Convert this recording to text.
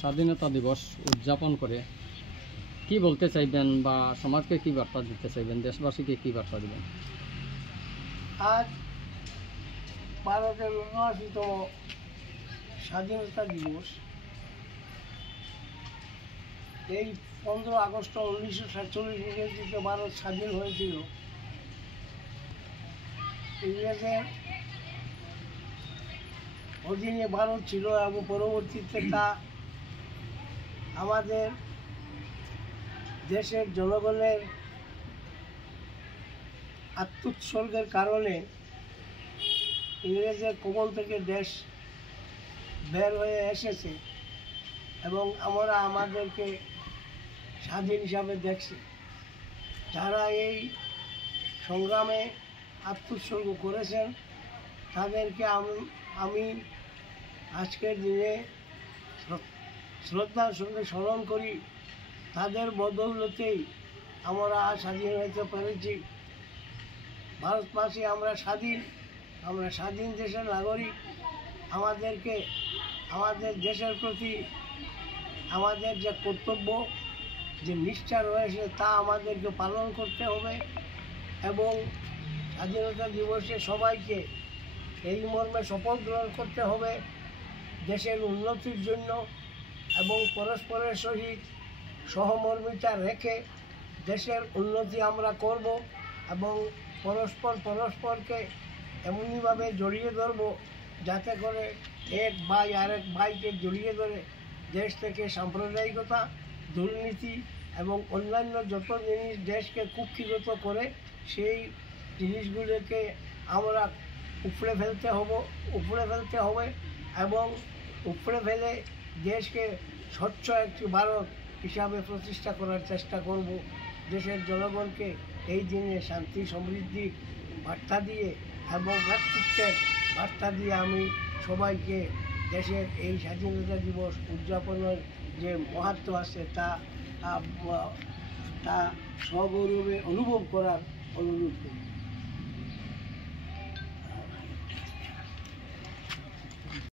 স্বাধীনতা দিবস উদযাপন করে কি বলতে চাইবেন বা সমাজকে কি বার্তা দিতে চাইবেন, দেশবাসীকে কি বার্তা দিবেন? আজ ভারতের ৭৯তম স্বাধীনতা দিবস। এই 15 আগস্ট 1947 ইংরেজিতে ভারত স্বাধীন হয়েছিল। ইংরেজের অধীনে ভারত ছিল এবং পরবর্তীতে তা আমাদের দেশের জনগণের আত্মোৎসর্গের কারণে ইংরেজের কবল থেকে দেশ বের হয়ে এসেছে এবং আমরা আমাদেরকে স্বাধীন হিসাবে দেখছি। যারা এই সংগ্রামে আত্মোৎসর্গ করেছেন তাদেরকে আমি আজকের দিনে শ্রদ্ধার সঙ্গে স্মরণ করি। তাদের বদৌলতেই আমরা স্বাধীন হতে পেরেছি। ভারতবাসী আমরা স্বাধীন দেশের নাগরিক। আমাদেরকে আমাদের দেশের প্রতি আমাদের যে কর্তব্য, যে নিষ্ঠা রয়েছে তা আমাদেরকে পালন করতে হবে এবং স্বাধীনতা দিবসে সবাইকে এই মর্মে শপথ গ্রহণ করতে হবে দেশের উন্নতির জন্য এবং পরস্পরের সহিত সহমর্মিতা রেখে দেশের উন্নতি আমরা করব এবং পরস্পরকে এমনইভাবে জড়িয়ে ধরব যাতে করে এক ভাই আরেক ভাইকে জড়িয়ে ধরে দেশ থেকে সাম্প্রদায়িকতা, দুর্নীতি এবং অন্যান্য যত জিনিস দেশকে কুক্ষিগত করে সেই জিনিসগুলোকে আমরা উপড়ে ফেলতে হবে এবং উপড়ে ফেলে দেশকে স্বচ্ছ একটি ভারত হিসাবে প্রতিষ্ঠা করার চেষ্টা করব। দেশের জনগণকে এই দিনে শান্তি সমৃদ্ধি বার্তা দিয়ে এবং ভ্রাতৃত্বের বার্তা দিয়ে আমি সবাইকে দেশের এই স্বাধীনতা দিবস উদযাপনের যে মাহাত্ম্য আছে তা সগৌরবে অনুভব করার অনুরোধ করি।